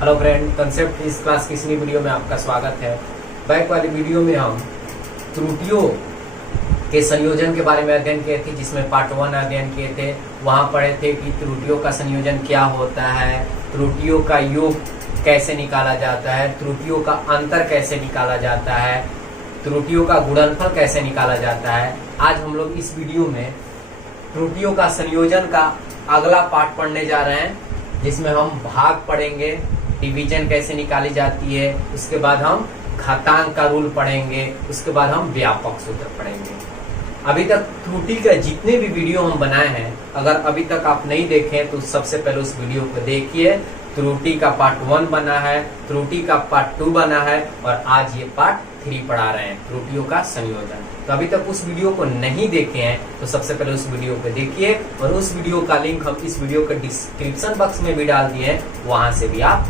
Hello friend, concept इस class की इस वीडियो में आपका स्वागत है। बैक वाली वीडियो में हम त्रुटियों के संयोजन के बारे में अध्ययन किए थे, जिसमें पार्ट 1 अध्ययन किए थे। वहां पढ़े थे कि त्रुटियों का संयोजन क्या होता है, त्रुटियों का योग कैसे निकाला जाता है, त्रुटियों का अंतर कैसे निकाला जाता है, त्रुटियों का गुणनफल कैसे निकाला जाता है। आज हम लोग इस वीडियो में त्रुटियों का संयोजन का अगला पार्ट पढ़ने जा रहे हैं, जिसमें हम भाग पढ़ेंगे, डिवीजन कैसे निकाली जाती है, उसके बाद हम घातांक का रूल पढ़ेंगे, उसके बाद हम व्यापक सूत्र पढ़ेंगे। अभी तक त्रुटि का जितने भी वीडियो हम बनाए हैं, अगर अभी तक आप नहीं देखे तो सबसे पहले उस वीडियो को देखिए। त्रुटि का पार्ट 1 बना है, त्रुटि का पार्ट 2 बना है और आज ये पार्ट 3 पढ़ा रहे हैं, त्रुटियों का संयोजन। तो अभी तक उस वीडियो को नहीं देखे हैं तो सबसे पहले उस वीडियो को देखिए, और उस वीडियो का लिंक हम इस वीडियो के डिस्क्रिप्शन बॉक्स में भी डाल दिए हैं, वहां से भी आप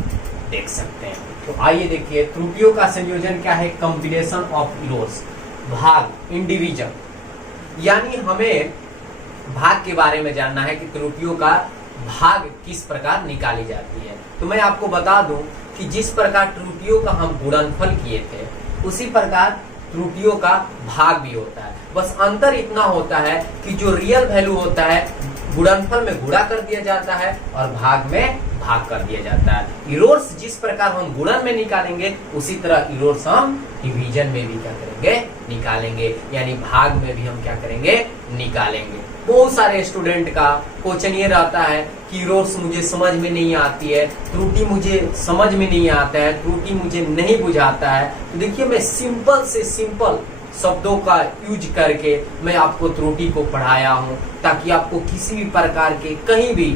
देख सकते हैं। तो आइए देखिए, त्रुटियों का संयोजन क्या है। कॉम्बिनेशन ऑफ इरोर्स, भाग, इंडिविजन, यानी हमें भाग के बारे में जानना है कि त्रुटियों का भाग किस प्रकार निकाली जाती है। तो मैं आपको बता दूं कि जिस प्रकार त्रुटियों का हम गुणनफल किए थे, उसी प्रकार त्रुटियों का भाग भी होता है। बस अंतर इतना होता है कि जो रियल वैल्यू होता है, गुणनफल में गुणा कर दिया जाता है और भाग में भाग कर दिया जाता है। इरोर्स जिस प्रकार हम गुणन में निकालेंगे, उसी तरह इरोर्स हम डिवीजन में भी क्या करेंगे, निकालेंगे, यानी भाग में भी हम क्या करेंगे, निकालेंगे। बहुत सारे स्टूडेंट का क्वेश्चन ये रहता है कि इरोर्स मुझे समझ में नहीं आती है, त्रुटि मुझे समझ में नहीं आता है, त्रुटि मुझे नहीं बुझाता है। तो देखिए, मैं सिंपल से सिंपल शब्दों का यूज करके मैं आपको त्रुटि को पढ़ाया हूं, ताकि आपको किसी भी प्रकार के कहीं भी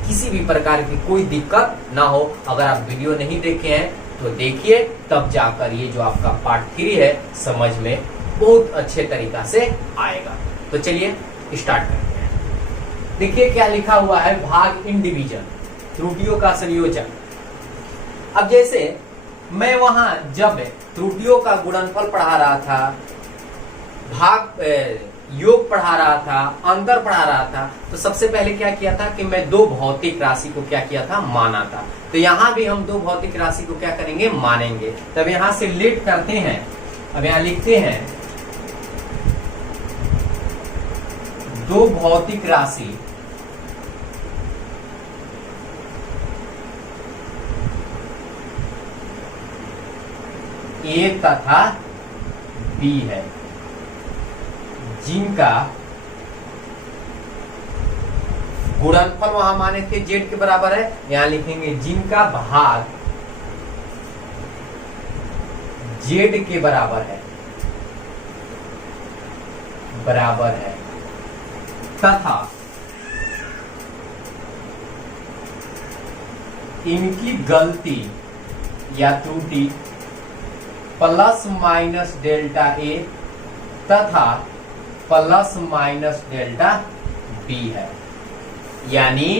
किसी भी प्रकार की कोई दिक्कत ना हो। अगर आप वीडियो नहीं देखे हैं तो देखिए, तब जाकर ये जो आपका पार्ट 3 है समझ में बहुत अच्छे तरीका से आएगा। तो चलिए स्टार्ट करते हैं। देखिए क्या लिखा हुआ है, भाग, इंडिविजन, त्रुटियों का संयोजन। अब जैसे मैं वहां जब त्रुटियों का गुणनफल पढ़ा रहा था, भाग योग पढ़ा रहा था, अंतर पढ़ा रहा था, तो सबसे पहले क्या किया था कि मैं दो भौतिक राशि को क्या किया था, माना था। तो यहां भी हम दो भौतिक राशि को क्या करेंगे, मानेंगे। तब यहां से लेट करते हैं। अब यहां लिखते हैं दो भौतिक राशि ए तथा बी है, जिनका गुणनफल वहां माने थे जेड के बराबर है। यहां लिखेंगे जिनका भाग जेड के बराबर है, तथा इनकी गलती या त्रुटि प्लस माइनस डेल्टा ए तथा प्लस माइनस डेल्टा बी है। यानी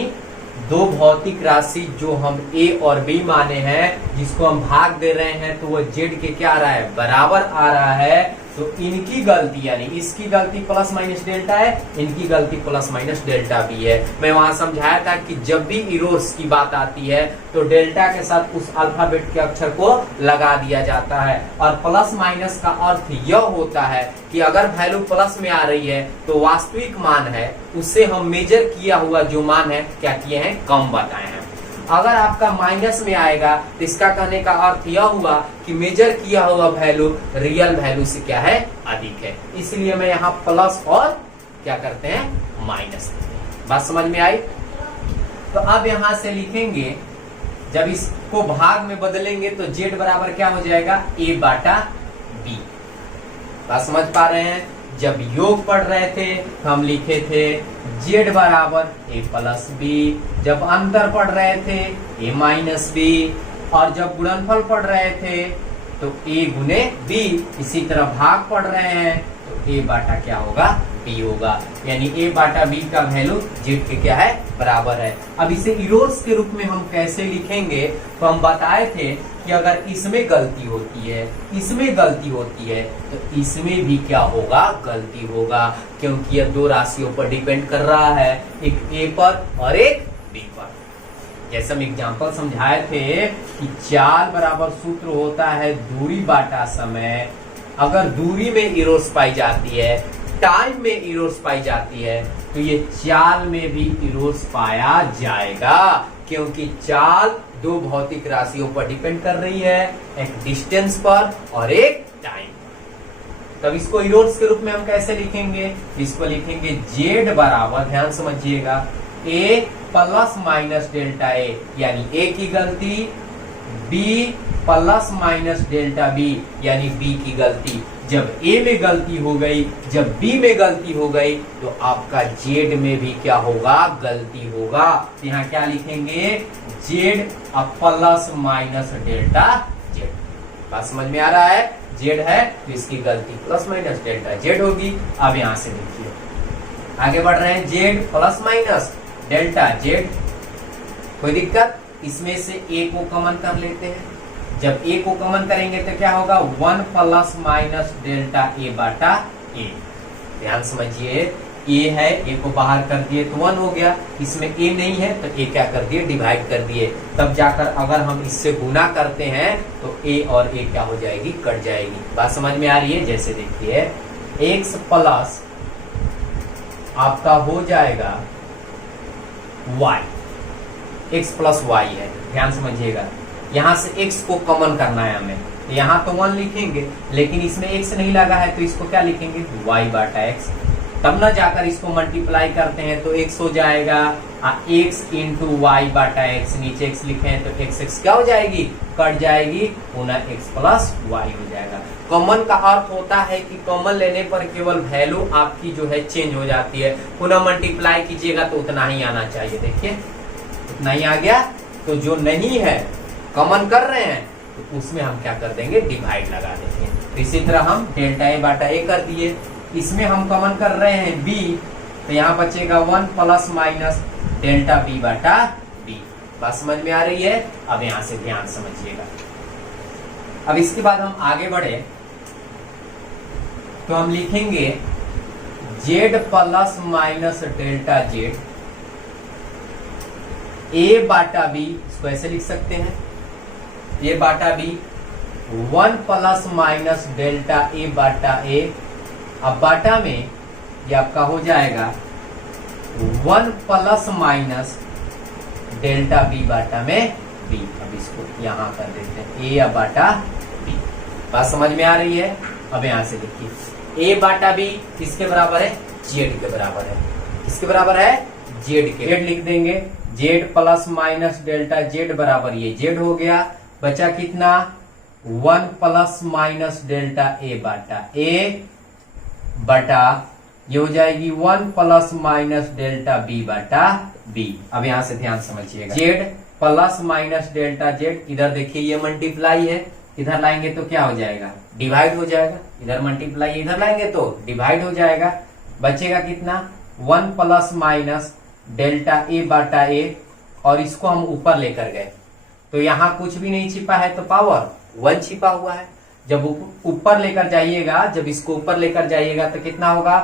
दो भौतिक राशि जो हम ए और बी माने हैं, जिसको हम भाग दे रहे हैं, तो वो जेड के क्या आ रहा है, बराबर आ रहा है। तो इनकी गलती, यानी इसकी गलती प्लस माइनस डेल्टा है, इनकी गलती प्लस माइनस डेल्टा बी है। मैं वहां समझाया था कि जब भी इरोर्स की बात आती है तो डेल्टा के साथ उस अल्फाबेट के अक्षर को लगा दिया जाता है, और प्लस माइनस का अर्थ यह होता है कि अगर वैल्यू प्लस में आ रही है तो वास्तविक मान है, उससे हम मेजर किया हुआ जो मान है क्या किए हैं, कम बताए हैं। अगर आपका माइनस में आएगा तो इसका कहने का अर्थ यह हुआ कि मेजर किया हुआ वैल्यू रियल वैल्यू से क्या है, अधिक है। इसलिए मैं यहाँ प्लस और क्या करते हैं, माइनस करते हैं। बात समझ में आई? तो अब यहां से लिखेंगे, जब इसको भाग में बदलेंगे तो जेड बराबर क्या हो जाएगा, ए बाटा बी। बात समझ पा रहे हैं? जब योग पढ़ रहे थे तो हम लिखे थे जेड बराबर ए प्लस बी, जब अंतर पढ़ रहे थे ए माइनस बी, और जब गुणनफल पढ़ रहे थे तो ए गुने बी। इसी तरह भाग पढ़ रहे हैं तो ए बाटा क्या होगा, बी होगा। यानी ए बाटा बी का वैल्यू जेड के क्या है, बराबर है। अब इसे इरोर्स के रूप में हम कैसे लिखेंगे, तो हम बताए थे कि अगर इसमें गलती होती है, इसमें गलती होती है, तो इसमें भी क्या होगा, गलती होगा, क्योंकि यह दो राशियों पर डिपेंड कर रहा है, एक ए पर और एक बी पर। जैसे हम एग्जांपल समझाए थे कि चाल बराबर सूत्र होता है दूरी बाटा समय। अगर दूरी में इरोस पाई जाती है, टाइम में इरोस पाई जाती है, तो ये चाल में भी इरोस पाया जाएगा, क्योंकि चाल दो भौतिक राशियों पर डिपेंड कर रही है, एक डिस्टेंस पर और एक टाइम। तब इसको इरोस के रूप में हम कैसे लिखेंगे? इसको लिखेंगे जेड बराबर, ध्यान समझिएगा, A plus minus delta A, यानी ए की गलती, B plus minus delta B, यानी बी की गलती। जब ए में गलती हो गई, जब बी में गलती हो गई, तो आपका जेड में भी क्या होगा? गलती होगा। यहाँ क्या लिखेंगे? Z plus minus delta Z. बात समझ में आ रहा है? जेड है तो इसकी गलती प्लस माइनस डेल्टा जेड होगी। अब यहां से देखिए आगे बढ़ रहे हैं, Z plus minus delta Z, कोई दिक्कत? इसमें से ए को कॉमन कर लेते हैं। जब ए को कॉमन करेंगे तो क्या होगा? 1 प्लस माइनस डेल्टा ए बाटा ए। ध्यान समझिए, ए है, ए को बाहर कर दिए तो 1 हो गया। इसमें ए नहीं है तो ए क्या कर दिए? डिवाइड कर दिए। तब जाकर अगर हम इससे गुना करते हैं तो ए और ए क्या हो जाएगी? कट जाएगी। बात समझ में आ रही है? जैसे देखिए, x प्लस आपका हो जाएगा y, x प्लस y है। ध्यान समझिएगा, यहां से x को कॉमन करना है हमें, यहां तो 1 लिखेंगे, लेकिन इसमें x नहीं लगा है तो इसको क्या लिखेंगे? y बाटा x। तब ना जाकर इसको मल्टीप्लाई करते हैं तो x हो जाएगा x इंटू वाई बाटा x। नीचे x लिखे हैं तो x क्या हो जाएगी? कट जाएगी, पुनः x प्लस वाई हो जाएगा। कॉमन का अर्थ होता है कि कॉमन लेने पर केवल वैल्यू आपकी जो है चेंज हो जाती है। पुनः मल्टीप्लाई कीजिएगा तो उतना ही आना चाहिए। देखिए उतना ही आ गया। तो जो नहीं है, कॉमन कर रहे हैं, तो उसमें हम क्या कर देंगे? डिवाइड लगा देंगे। इसी तरह हम डेल्टा ए बाटा ए कर दिए। इसमें हम कॉमन कर रहे हैं b, तो यहाँ बचेगा 1 प्लस माइनस डेल्टा b बाटा b। बात समझ में आ रही है? अब यहां से ध्यान समझिएगा। अब इसके बाद हम आगे बढ़े तो हम लिखेंगे z plus minus delta z a Bata b। इसको ऐसे लिख सकते हैं, a Bata b 1 plus minus delta a बाटा a। अब बाटा में ये आपका हो जाएगा 1 प्लस माइनस डेल्टा b बाटा में b। अब इसको यहां कर देते हैं, a या बाटा b। बात समझ में आ रही है? अब यहां से देखिए, a बाटा b किसके बराबर है? z के बराबर है। किसके बराबर है? z के। z लिख देंगे, z plus minus delta z बराबर ये z हो गया। बचा कितना? 1 प्लस माइनस डेल्टा a बाटा a बटा ये हो जाएगी 1 प्लस माइनस डेल्टा b बाटा b। अब यहां से ध्यान समझिएगा, z plus minus delta z, इधर देखिए ये मल्टीप्लाई है, इधर लाएंगे तो क्या हो जाएगा? डिवाइड हो जाएगा। इधर मल्टीप्लाई, इधर लाएंगे तो डिवाइड हो जाएगा। बचेगा कितना? 1 प्लस माइनस डेल्टा a बाटा a, और इसको हम ऊपर लेकर गए तो यहाँ कुछ भी नहीं छिपा है तो पावर 1 छिपा हुआ है। जब ऊपर लेकर जाइएगा, जब इसको ऊपर लेकर जाइएगा तो कितना होगा?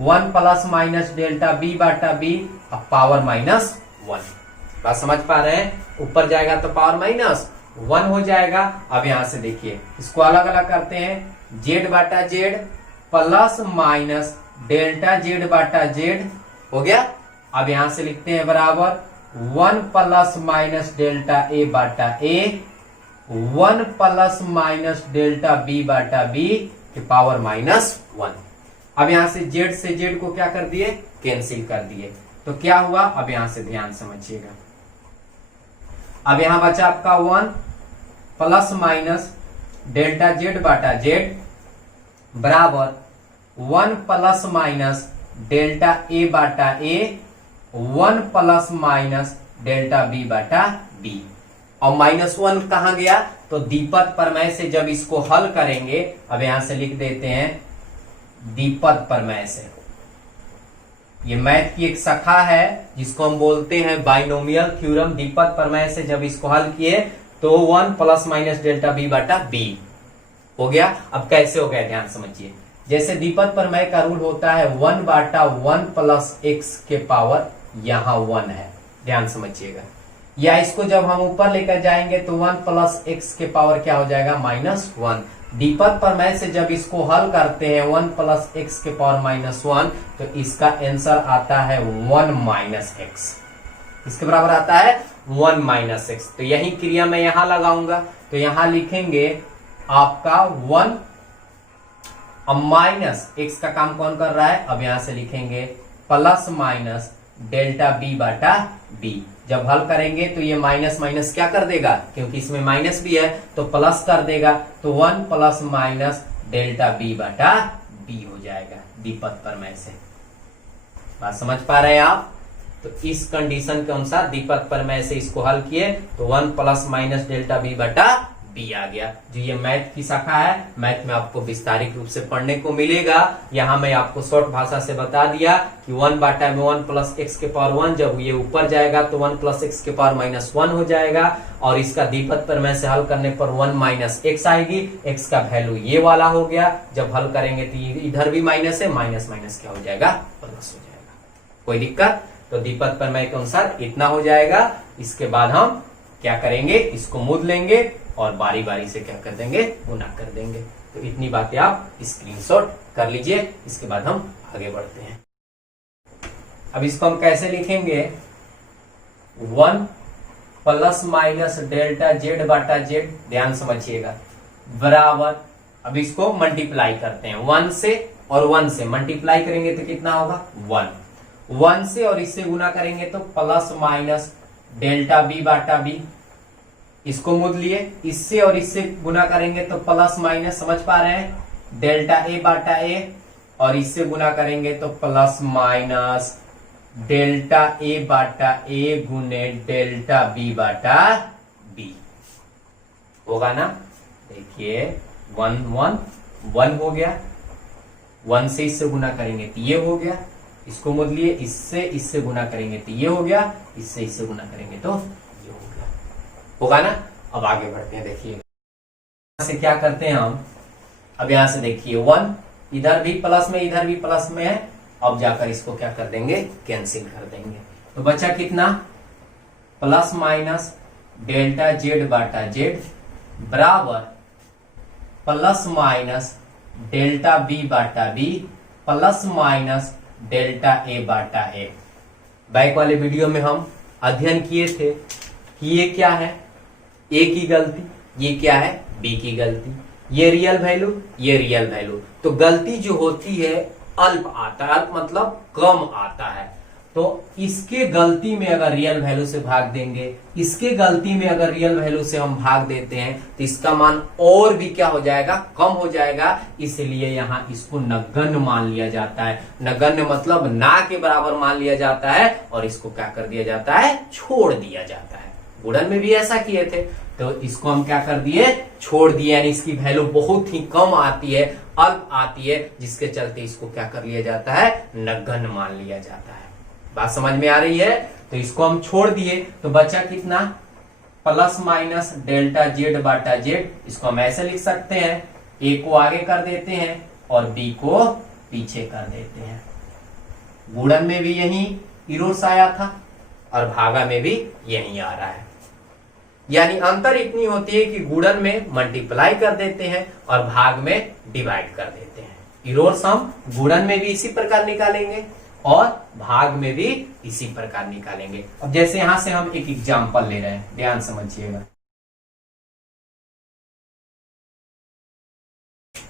1 प्लस माइनस डेल्टा b बाटा b, अब पावर माइनस 1। बात समझ पा रहे हैं? ऊपर जाएगा तो पावर माइनस 1 हो जाएगा। अब यहां से देखिए, इसको अलग अलग करते हैं, z बाटा z plus minus delta z बाटा z हो गया। अब यहां से लिखते हैं बराबर 1 प्लस माइनस डेल्टा a बाटा a, 1 plus minus delta b Bata b की पावर माइनस 1। अब यहां से z से z को क्या कर दिए? कैंसिल कर दिए। तो क्या हुआ? अब यहां से ध्यान समझिएगा। अब यहां बचा आपका 1 प्लस माइनस डेल्टा z बाटा z बराबर 1 प्लस माइनस डेल्टा a बाटा a, 1 plus minus delta b Bata b। और -1 कहां गया? तो दीपत प्रमेय से जब इसको हल करेंगे, अब यहां से लिख देते हैं दीपत प्रमेय से। ये मैथ की एक शाखा है जिसको हम बोलते हैं बाइनोमियल थ्योरम। दीपत प्रमेय से जब इसको हल किए तो 1 प्लस माइनस डेल्टा b बाटा b हो गया। अब कैसे हो गया? ध्यान समझिए। जैसे दीपत प्रमेय का रूल होता है 1 बाटा 1 प्लस x के पावर, यहां 1 है, ध्यान समझिएगा। या इसको जब हम ऊपर लेकर जाएंगे तो 1 प्लस एक्स के पावर क्या हो जाएगा -1। दीपक प्रमेय से जब इसको हल करते हैं 1 प्लस एक्स के पावर -1 तो इसका आंसर आता है 1 माइनस एक्स। इसके बराबर आता है 1 माइनस एक्स। तो यही क्रिया मैं यहां लगाऊंगा, तो यहां लिखेंगे आपका 1 माइनस एक्स का काम कौन कर रहा है, अब यहां से लिखेंगे प्लस माइनस डेल्टा बी बाटा बी। जब हल करेंगे तो ये माइनस माइनस क्या कर देगा, क्योंकि इसमें माइनस भी है तो प्लस कर देगा, तो 1 प्लस माइनस डेल्टा बी बाटा बी हो जाएगा दीपक प्रमेय से। बात समझ पा रहे हैं आप? तो इस कंडीशन के अनुसार दीपक प्रमेय से इसको हल किए तो 1 प्लस माइनस डेल्टा बी बटा बी आ गया। जो ये मैथ की शाखा है, मैथ में आपको विस्तारित रूप से पढ़ने को मिलेगा। यहाँ मैं आपको शॉर्ट भाषा से बता दिया कि 1 बाटा में 1 प्लस एक्स के पावर 1, जब ये ऊपर जाएगा तो 1 प्लस एक्स के पावर -1 हो जाएगा, और इसका दीपक प्रमेय से हल करने पर 1 माइनस एक्स आएगी। एक्स का वैल्यू ये वाला हो गया। जब हल करेंगे तो इधर भी माइनस है, माइनस माइनस क्या हो जाएगा, प्लस हो जाएगा। कोई दिक्कत? तो दीपक प्रमेय के अनुसार इतना हो जाएगा। इसके बाद हम क्या करेंगे, इसको मुद लेंगे और बारी बारी से क्या कर देंगे, गुना कर देंगे। तो इतनी बातें आप स्क्रीनशॉट कर लीजिए। इसके बाद हम आगे बढ़ते हैं। अब इसको हम कैसे लिखेंगे, 1 प्लस माइनस डेल्टा जेड बाटा जेड, ध्यान समझिएगा, बराबर, अब इसको मल्टीप्लाई करते हैं 1 से, और 1 से मल्टीप्लाई करेंगे तो कितना होगा 1 से, और इससे गुना करेंगे तो प्लस माइनस डेल्टा बी बाटा बी। इसको मुद लिए, इससे और इससे गुना करेंगे तो प्लस माइनस, समझ पा रहे हैं, डेल्टा ए बाटा ए, और इससे गुना करेंगे तो प्लस माइनस डेल्टा ए बाटा ए गुने डेल्टा बी बाटा बी होगा ना। देखिए 1 हो गया, 1 से इससे गुना करेंगे तो ये हो गया, इसको मुद लिए, इससे गुना करेंगे तो ये हो गया, इससे गुना करेंगे तो ये हो गया, होगा ना। अब आगे बढ़ते हैं। देखिए यहां से क्या करते हैं हम, अब यहां से देखिए 1 इधर भी प्लस में, इधर भी प्लस में है, अब जाकर इसको क्या कर देंगे, कैंसिल कर देंगे। तो बचा कितना, प्लस माइनस डेल्टा जेड बाटा जेड बराबर plus minus delta B Bata B plus minus delta A बाटा ए। बैक वाले वीडियो में हम अध्ययन किए थे कि ये क्या है, ए की गलती, ये क्या है, बी की गलती, ये रियल वैल्यू, ये रियल वैल्यू। तो गलती जो होती है अल्प आता है, अल्प मतलब कम आता है। तो इसके गलती में अगर रियल वैल्यू से भाग देंगे, इसके गलती में अगर रियल वैल्यू से हम भाग देते हैं तो इसका मान और भी क्या हो जाएगा, कम हो जाएगा। इसलिए यहाँ इसको नगण्य मान लिया जाता है। नगण्य मतलब ना के बराबर मान लिया जाता है, और इसको क्या कर दिया जाता है, छोड़ दिया जाता है। गुणन में भी ऐसा किए थे, तो इसको हम क्या कर दिए, छोड़ दिए, यानी इसकी वैल्यू बहुत ही कम आती है, अल्प आती है, जिसके चलते इसको क्या कर लिया जाता है, नगण्य मान लिया जाता है। बात समझ में आ रही है? तो इसको हम छोड़ दिए, तो बचा कितना, प्लस माइनस डेल्टा जेड बाटा जेड। इसको हम ऐसे लिख सकते हैं, ए को आगे कर देते हैं और बी को पीछे कर देते हैं। गुणन में भी यही इरोस आया था और भागा में भी यही आ रहा है। यानी अंतर इतनी होती है कि गुणन में मल्टीप्लाई कर देते हैं और भाग में डिवाइड कर देते हैं। इरोस हम गुणन में भी इसी प्रकार निकालेंगे और भाग में भी इसी प्रकार निकालेंगे। अब जैसे यहां से हम एक एग्जांपल ले रहे हैं, ध्यान समझिएगा।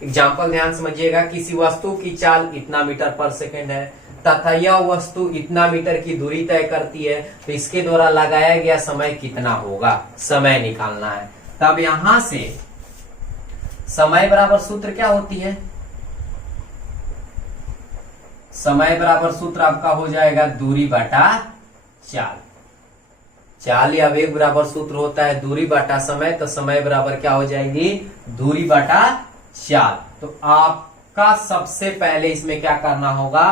एग्जांपल ध्यान समझिएगा, किसी वस्तु की चाल इतना मीटर पर सेकेंड है तथा यह वस्तु इतना मीटर की दूरी तय करती है, तो इसके द्वारा लगाया गया समय कितना होगा, समय निकालना है। तब यहां से समय बराबर सूत्र क्या होती है, समय बराबर सूत्र आपका हो जाएगा दूरी बटा चाल। चाल या वेग बराबर सूत्र होता है दूरी बटा समय, तो समय बराबर क्या हो जाएगी, दूरी बटा चाल। तो आपका सबसे पहले इसमें क्या करना होगा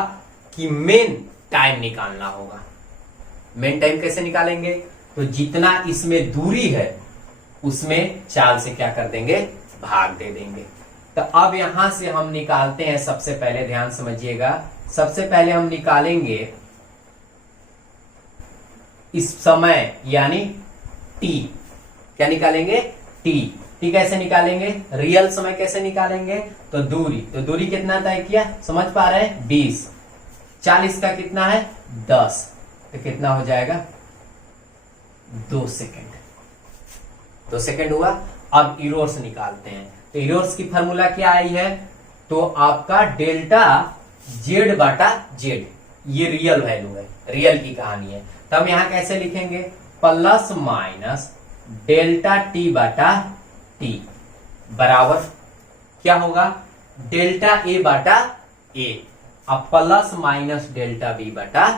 कि मेन टाइम निकालना होगा। मेन टाइम कैसे निकालेंगे, तो जितना इसमें दूरी है उसमें चाल से क्या कर देंगे, भाग दे देंगे। तो अब यहां से हम निकालते हैं, सबसे पहले ध्यान समझिएगा, सबसे पहले हम निकालेंगे इस समय यानी टी। क्या निकालेंगे? टी। टी कैसे निकालेंगे? रियल समय कैसे निकालेंगे? तो दूरी कितना तय किया, समझ पा रहे हैं? 20। 40 का कितना है? 10। तो कितना हो जाएगा? 2 सेकेंड। 2 सेकेंड हुआ। अब इरोर्स निकालते हैं। तो इरोर्स की फॉर्मूला क्या आई है? तो आपका डेल्टा जेड बाटा जेड, ये रियल वैल्यू है, रियल की कहानी है। तो हम यहां कैसे लिखेंगे? प्लस माइनस डेल्टा टी बाटा टी बराबर क्या होगा? डेल्टा ए बाटा ए। अब प्लस माइनस डेल्टा बी बाटा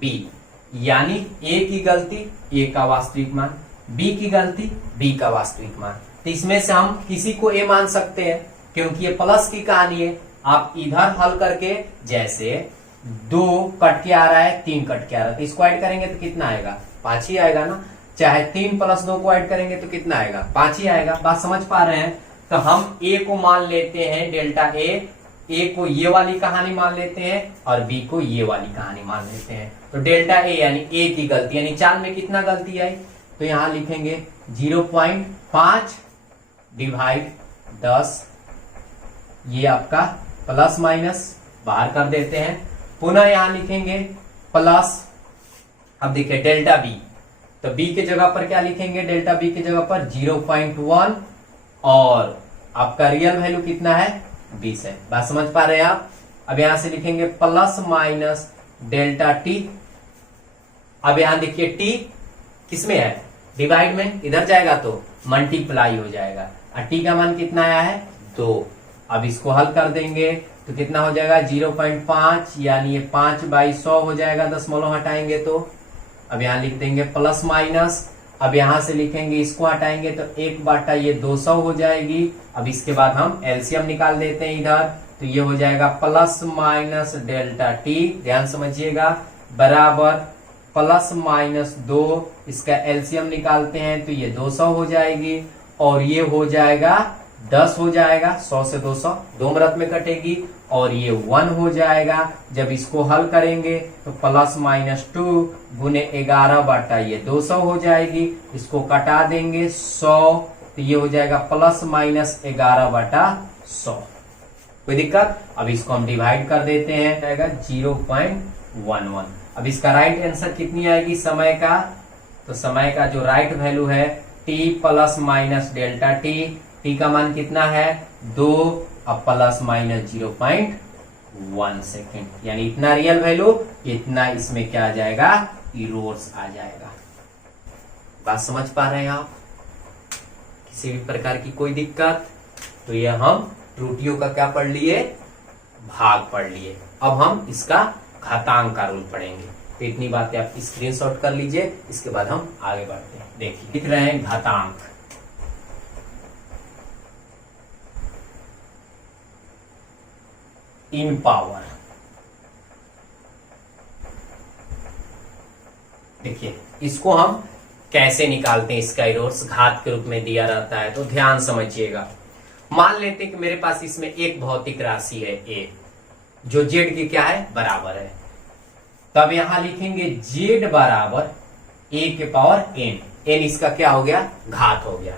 बी, यानी ए की गलती ए का वास्तविक मान, बी की गलती बी का वास्तविक मान। तो इसमें से हम किसी को ए मान सकते हैं क्योंकि ये प्लस की कहानी है। आप इधर हल करके, जैसे 2 कट के आ रहा है, 3 कट के आ रहा है, तो इसको ऐड करेंगे तो कितना आएगा? 5 ही आएगा ना। चाहे 3 + 2 को ऐड करेंगे तो कितना आएगा? 5 ही आएगा। बात समझ पा रहे हैं? तो हम ए को मान लेते हैं डेल्टा ए को ये वाली कहानी मान लेते हैं और बी को ये वाली कहानी मान लेते हैं। तो डेल्टा ए यानी ए की गलती, यानी चाल में कितना गलती आई? तो यहां लिखेंगे 0.5 डिवाइड 10, ये आपका प्लस माइनस बाहर कर देते हैं। पुनः यहां लिखेंगे प्लस, अब देखिए डेल्टा बी, तो बी के जगह पर क्या लिखेंगे? डेल्टा बी के जगह पर 0.1 और आपका रियल वैल्यू कितना है? 20 है। बात समझ पा रहे हैं आप? अब यहां से लिखेंगे प्लस माइनस डेल्टा टी। अब यहां देखिए टी किसमें है? डिवाइड में, इधर जाएगा तो मल्टीप्लाई हो जाएगा। और टी का मान कितना आया है? 2। अब इसको हल कर देंगे तो कितना हो जाएगा? 0.5, यानी ये 5/100 हो जाएगा, दशमलव हटाएंगे तो। अब यहां लिख देंगे प्लस माइनस, अब यहां से लिखेंगे, इसको हटाएंगे तो 1 बाटा ये 200 हो जाएगी। अब इसके बाद हम एलसीएम निकाल देते हैं इधर, तो ये हो जाएगा प्लस माइनस डेल्टा टी, ध्यान समझिएगा, बराबर प्लस माइनस 2, इसका एलसीएम निकालते हैं तो ये 200 हो जाएगी और ये हो जाएगा 10 हो जाएगा। 100 से 200 दो मृत में कटेगी और ये 1 हो जाएगा। जब इसको हल करेंगे तो प्लस माइनस 2 गुने 11 बाटा ये 200 हो जाएगी। इसको कटा देंगे 100, तो ये हो जाएगा प्लस माइनस 11 बाटा 100। कोई दिक्कत? अब इसको हम डिवाइड कर देते हैं, जाएगा 0.11। अब इसका राइट आंसर कितनी आएगी समय का? तो समय का जो राइट वैल्यू है t plus minus delta T का मान कितना है? 2, अब प्लस माइनस 0.1 सेकेंड, यानी इतना रियल वैल्यू, इतना इसमें क्या आ जाएगा? इरोर्स आ जाएगा। बात समझ पा रहे हैं आप? किसी भी प्रकार की कोई दिक्कत? तो ये हम त्रुटियों का क्या पढ़ लिए? भाग पढ़ लिए। अब हम इसका घातांक का रूल पढ़ेंगे। तो इतनी बातें आप स्क्रीनशॉट कर लीजिए, इसके बाद हम आगे बढ़ते हैं। देखिए लिख रहे हैं घातांक, इन पावर। देखिए इसको हम कैसे निकालते हैं? इसका इरोर्स घात के रूप में दिया रहता है, तो ध्यान समझिएगा। मान लेते हैं कि मेरे पास इसमें एक भौतिक राशि है a, जो z की क्या है? बराबर है। तब यहां लिखेंगे z बराबर a के पावर n। n इसका क्या हो गया? घात हो गया।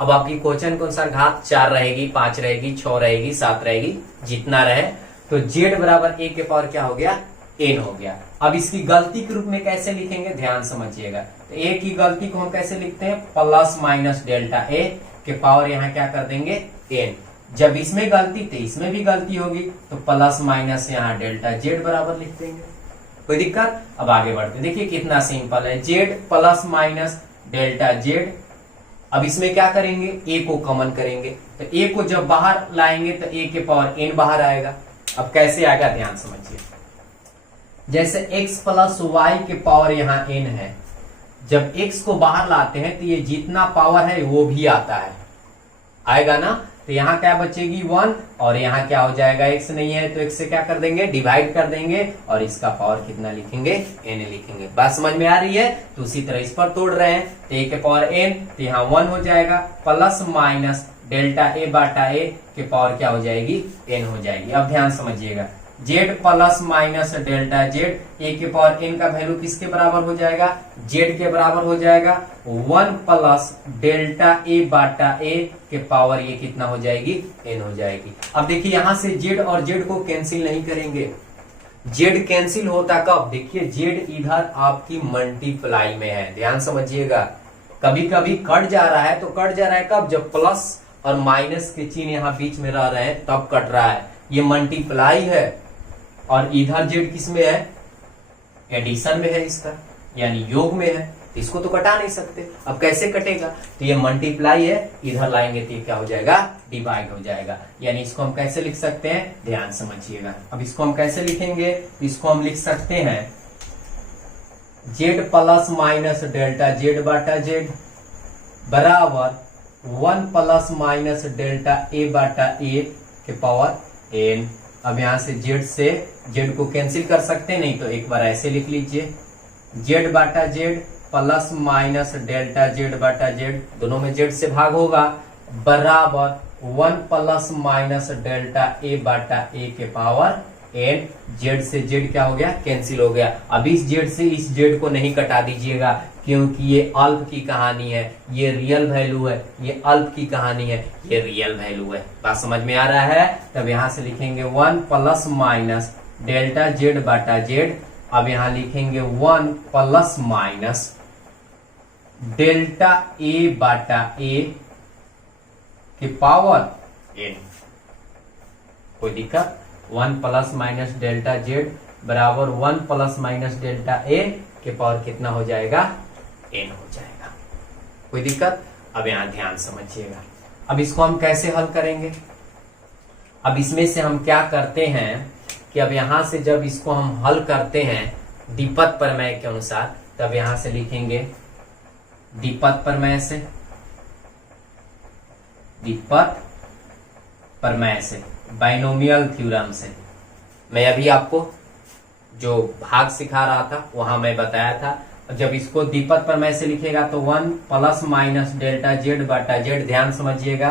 अब आपकी क्वेश्चन के अनुसार घात 4 रहेगी, 5 रहेगी, 6 रहेगी, 7 रहेगी, जितना रहे। तो z बराबर a के पावर क्या हो गया? n हो गया। अब इसकी गलती के रूप में कैसे लिखेंगे? ध्यान समझिएगा। तो a की गलती को हम कैसे लिखते हैं? प्लस माइनस डेल्टा a के पावर यहाँ क्या कर देंगे? n। जब इसमें गलती थी इसमें भी गलती होगी, तो प्लस माइनस यहाँ डेल्टा z बराबर लिख देंगे। कोई दिक्कत? अब आगे बढ़ते हैं। देखिए कितना सिंपल है, z plus minus delta z। अब इसमें क्या करेंगे? a को कॉमन करेंगे, तो a को जब बाहर लाएंगे तो a के पावर n बाहर आएगा। अब कैसे आएगा? ध्यान समझिए। जैसे x प्लस वाई के पावर यहाँ n है, जब x को बाहर लाते हैं तो ये जितना पावर है वो भी आता है, आएगा ना। तो यहाँ क्या बचेगी? 1, और यहाँ क्या हो जाएगा? x नहीं है तो x से क्या कर देंगे? डिवाइड कर देंगे और इसका पावर कितना लिखेंगे? n लिखेंगे। बात समझ में आ रही है? तो उसी तरह इस पर तोड़ रहे हैं, तो a के पावर n, तो यहाँ 1 हो जाएगा, प्लस माइनस डेल्टा a बाटा a के पावर क्या हो जाएगी? n हो जाएगी। अब ध्यान समझिएगा, Z plus minus delta Z, A के पावर एन का वैल्यू किसके बराबर हो जाएगा, जेड के बराबर हो जाएगा 1 प्लस डेल्टा ए बाटा ए के पावर ये कितना हो जाएगी, एन हो जाएगी। अब देखिए यहां से जेड और जेड को कैंसिल नहीं करेंगे, जेड कैंसिल होता कब, देखिए जेड इधर आपकी मल्टीप्लाई में है, ध्यान समझिएगा। कभी कभी कट जा रहा है, तो कट जा रहा है कब, जब प्लस और माइनस के चिन्ह यहाँ बीच में रह रहे हैं तब कट रहा है। ये मल्टीप्लाई है और इधर जेड किस में है, एडिशन में है इसका, यानी योग में है, तो इसको तो कटा नहीं सकते। अब कैसे कटेगा, तो ये मल्टीप्लाई है, इधर लाएंगे तो ये क्या हो जाएगा, डिवाइड हो जाएगा। यानी इसको हम कैसे लिख सकते हैं, ध्यान समझिएगा। अब इसको हम कैसे लिखेंगे, इसको हम लिख सकते हैं Z plus minus delta Z बाटा जेड बराबर 1 प्लस माइनस डेल्टा ए बाटा ए के पावर एन। अब यहां से जेड को कैंसिल कर सकते हैं, नहीं तो एक बार ऐसे लिख लीजिए, जेड बाटा Z plus minus delta Z बाटा जेड, दोनों में जेड से भाग होगा, बराबर 1 प्लस माइनस डेल्टा ए बाटा ए के पावर एन। जेड से जेड क्या हो गया, कैंसिल हो गया। अब इस जेड से इस जेड को नहीं कटा दीजिएगा, क्योंकि ये अल्प की कहानी है, ये रियल वैल्यू है, ये अल्प की कहानी है, ये रियल वैल्यू है। बात समझ में आ रहा है, तब यहां से लिखेंगे 1 प्लस माइनस डेल्टा जेड बाटा जेड। अब यहां लिखेंगे 1 प्लस माइनस डेल्टा ए बाटा ए के पावर एन। कोई दिक्कत, 1 प्लस माइनस डेल्टा जेड बराबर 1 प्लस माइनस डेल्टा ए के पावर कितना हो जाएगा, एन हो जाएगा। कोई दिक्कत, अब यहां ध्यान समझिएगा। अब इसको हम कैसे हल करेंगे, अब इसमें से हम क्या करते हैं कि अब यहां से जब इसको हम हल करते हैं दीपत प्रमेय के अनुसार, तब यहां से लिखेंगे दीपत प्रमेय से, दीपत प्रमेय से, बाइनोमियल थ्योरम से। मैं अभी आपको जो भाग सिखा रहा था वहां मैं बताया था। जब इसको दीपत प्रमेय से लिखेगा तो 1 प्लस माइनस डेल्टा जेड बाटा जेड, ध्यान समझिएगा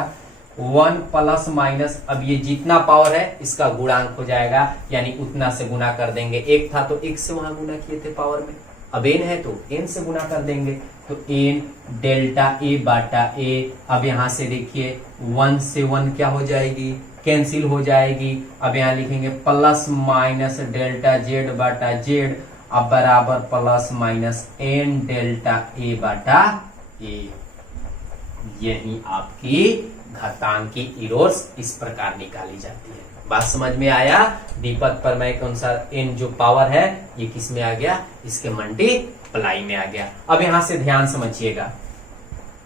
1 प्लस माइनस, अब ये जितना पावर है इसका गुणांक हो जाएगा, यानी उतना से गुना कर देंगे। एक था तो एक से वहां गुना किए थे पावर में, अब एन है तो एन से गुना कर देंगे, तो एन डेल्टा ए बाटा ए। अब यहां से देखिए 1 से 1 क्या हो जाएगी, कैंसिल हो जाएगी। अब यहां लिखेंगे प्लस माइनस डेल्टा जेड बाटा जेड, अब बराबर plus minus N delta A बाटा ए। यही आपकी घातांक की इरोर्स इस प्रकार निकाली जाती है। बात समझ में आया, दीपत प्रमेय के अनुसार एन जो पावर है ये किस में आ गया, इसके मल्टीप्लाई में आ गया। अब यहां से ध्यान समझिएगा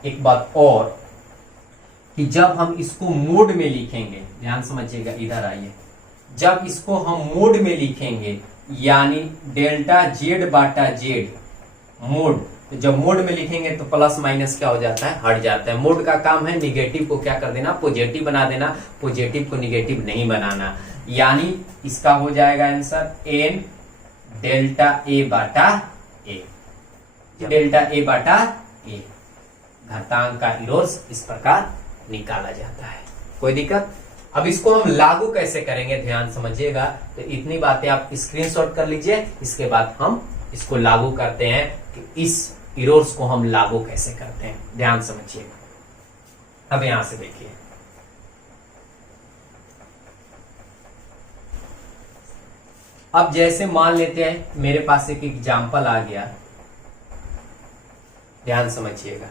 एक बात और, कि जब हम इसको मोड में लिखेंगे, ध्यान समझिएगा, इधर आइए, जब इसको हम मोड में लिखेंगे यानी डेल्टा जेड बाटा जेड मोड, तो जब मोड में लिखेंगे तो प्लस माइनस क्या हो जाता है, हट जाता है। मोड का काम है निगेटिव को क्या कर देना, पॉजिटिव बना देना, पॉजिटिव को निगेटिव नहीं बनाना। यानी इसका हो जाएगा आंसर एन डेल्टा ए बाटा ए, डेल्टा ए बाटा ए। घातांक का इरोर्स इस प्रकार निकाला जाता है। कोई दिक्कत, अब इसको हम लागू कैसे करेंगे, ध्यान समझिएगा। तो इतनी बातें आप स्क्रीनशॉट कर लीजिए, इसके बाद हम इसको लागू करते हैं कि इस इरोर्स को हम लागू कैसे करते हैं, ध्यान समझिएगा। अब यहां से देखिए, अब जैसे मान लेते हैं मेरे पास एक एग्जाम्पल आ गया, ध्यान समझिएगा,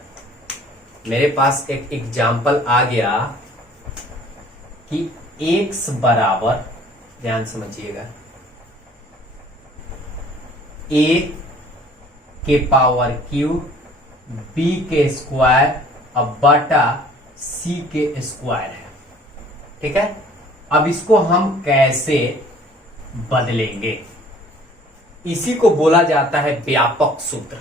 मेरे पास एक एग्जाम्पल आ गया कि x बराबर, ध्यान समझिएगा, a के पावर क्यूब b के स्क्वायर अब बटा c के स्क्वायर है। ठीक है, अब इसको हम कैसे बदलेंगे, इसी को बोला जाता है व्यापक सूत्र,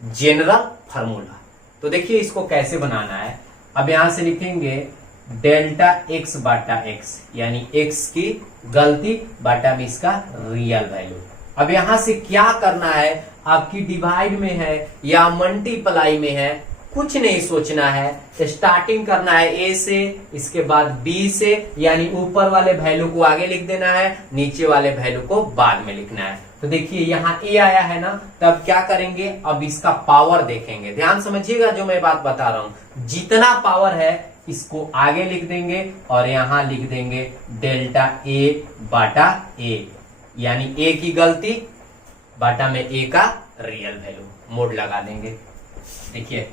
जनरल फार्मूला। तो देखिए इसको कैसे बनाना है। अब यहां से लिखेंगे डेल्टा एक्स बाटा एक्स, यानी एक्स की गलती बाटा में इसका रियल वैल्यू। अब यहां से क्या करना है, आपकी डिवाइड में है या मल्टीप्लाई में है, कुछ नहीं सोचना है, स्टार्टिंग करना है ए से, इसके बाद बी से, यानी ऊपर वाले वैल्यू को आगे लिख देना है, नीचे वाले वैल्यू को बाद में लिखना है। तो देखिए यहाँ ए आया है ना, तब क्या करेंगे, अब इसका पावर देखेंगे। ध्यान समझिएगा जो मैं बात बता रहा हूं, जितना पावर है इसको आगे लिख देंगे और यहां लिख देंगे डेल्टा ए बाटा ए, यानी ए की गलती बाटा में ए का रियल वैल्यू, मोड लगा देंगे। देखिए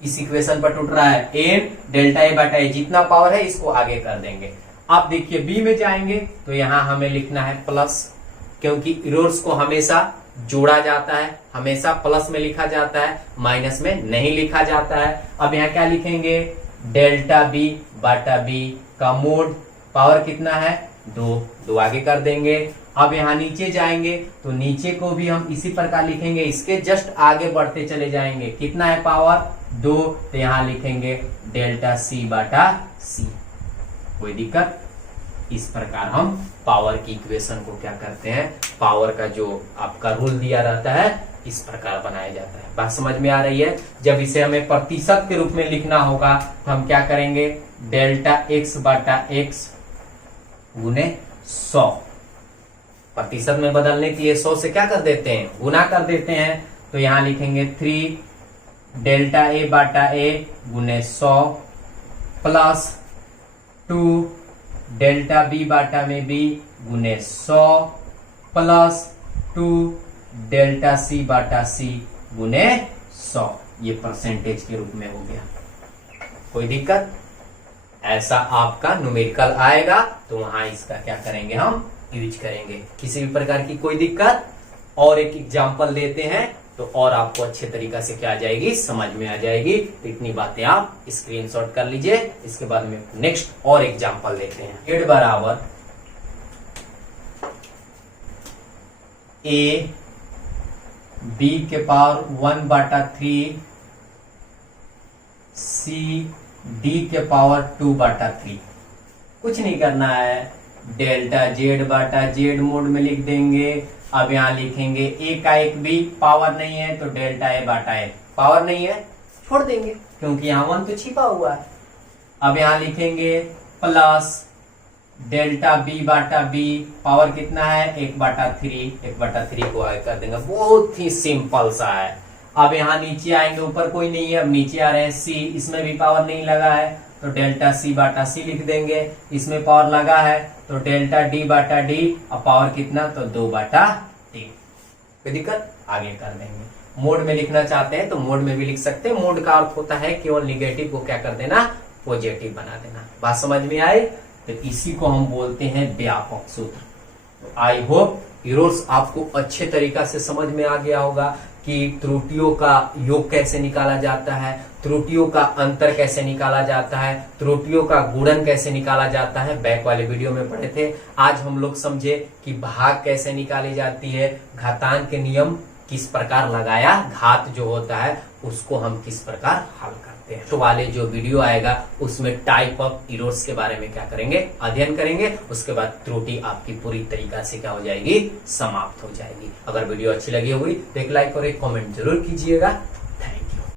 इस इक्वेशन पर टूट रहा है, ए डेल्टा ए बाटा ए, जितना पावर है इसको आगे कर देंगे। अब देखिए बी में जाएंगे तो यहां हमें लिखना है प्लस, क्योंकि इरोर्स को हमेशा जोड़ा जाता है, हमेशा प्लस में लिखा जाता है, माइनस में नहीं लिखा जाता है। अब यहाँ क्या लिखेंगे, डेल्टा बी बाटा बी का मोड, पावर कितना है 2 आगे कर देंगे। अब यहाँ नीचे जाएंगे तो नीचे को भी हम इसी प्रकार लिखेंगे, इसके जस्ट आगे बढ़ते चले जाएंगे, कितना है पावर 2, तो यहाँ लिखेंगे डेल्टा सी बाटा सी। कोई दिक्कत? इस प्रकार हम पावर की इक्वेशन को क्या करते हैं, पावर का जो आपका रूल दिया रहता है इस प्रकार बनाया जाता है। बात समझ में आ रही है? जब इसे हमें प्रतिशत के रूप में लिखना होगा तो हम क्या करेंगे, डेल्टा एक्स बाटा एक्स गुने 100, प्रतिशत में बदलने के लिए 100 से क्या कर देते हैं, गुना कर देते हैं। तो यहां लिखेंगे 3 डेल्टा ए बाटा ए गुने 100 प्लस 2 डेल्टा बी बाटा में बी गुने 100 प्लस 2 डेल्टा सी बाटा सी गुने 100। ये परसेंटेज के रूप में हो गया। कोई दिक्कत? ऐसा आपका न्यूमेरिकल आएगा तो वहां इसका क्या करेंगे, हम यूज करेंगे। किसी भी प्रकार की कोई दिक्कत? और एक एग्जांपल देते हैं तो और आपको अच्छे तरीका से क्या आ जाएगी, समझ में आ जाएगी। तो इतनी बातें आप स्क्रीनशॉट कर लीजिए। इसके बाद में नेक्स्ट और एग्जांपल देते हैं। z बराबर a b के पावर 1 बाटा 3 c d के पावर 2 बाटा 3। कुछ नहीं करना है, डेल्टा जेड बाटा जेड मोड में लिख देंगे। अब यहाँ लिखेंगे ए का एक भी पावर नहीं है तो डेल्टा ए बाटा ए, पावर नहीं है छोड़ देंगे क्योंकि यहाँ 1 तो छिपा हुआ है। अब यहाँ लिखेंगे प्लस डेल्टा बी बाटा बी, पावर कितना है 1 बाटा 3, 1 बाटा 3 को आगे कर देंगे। बहुत ही सिंपल सा है। अब यहाँ नीचे आएंगे, ऊपर कोई नहीं है, अब नीचे आ रहे हैं सी, इसमें भी पावर नहीं लगा है तो डेल्टा सी बाटा सी लिख देंगे। इसमें पावर लगा है तो डेल्टा डी बाटा डी, अब पावर कितना तो 2 बाटा 3। कोई दिक्कत? आगे कर देंगे। मोड में लिखना चाहते हैं तो मोड में भी लिख सकते हैं। मोड का अर्थ होता है केवल निगेटिव को क्या कर देना, पॉजिटिव बना देना। बात समझ में आई? तो इसी को हम बोलते हैं व्यापक सूत्र। आई होप यूरोस आपको अच्छे तरीका से समझ में आ गया होगा कि त्रुटियों का योग कैसे निकाला जाता है, त्रुटियों का अंतर कैसे निकाला जाता है, त्रुटियों का गुणन कैसे निकाला जाता है। बैक वाले वीडियो में पढ़े थे। आज हम लोग समझे कि भाग कैसे निकाली जाती है, घातांक के नियम किस प्रकार लगाया, घात जो होता है उसको हम किस प्रकार हल करते हैं। तो वाले जो वीडियो आएगा उसमें टाइप ऑफ एरर्स के बारे में क्या करेंगे, अध्ययन करेंगे। उसके बाद त्रुटि आपकी पूरी तरीका से क्या हो जाएगी, समाप्त हो जाएगी। अगर वीडियो अच्छी लगी हुई तो एक लाइक और एक कमेंट जरूर कीजिएगा।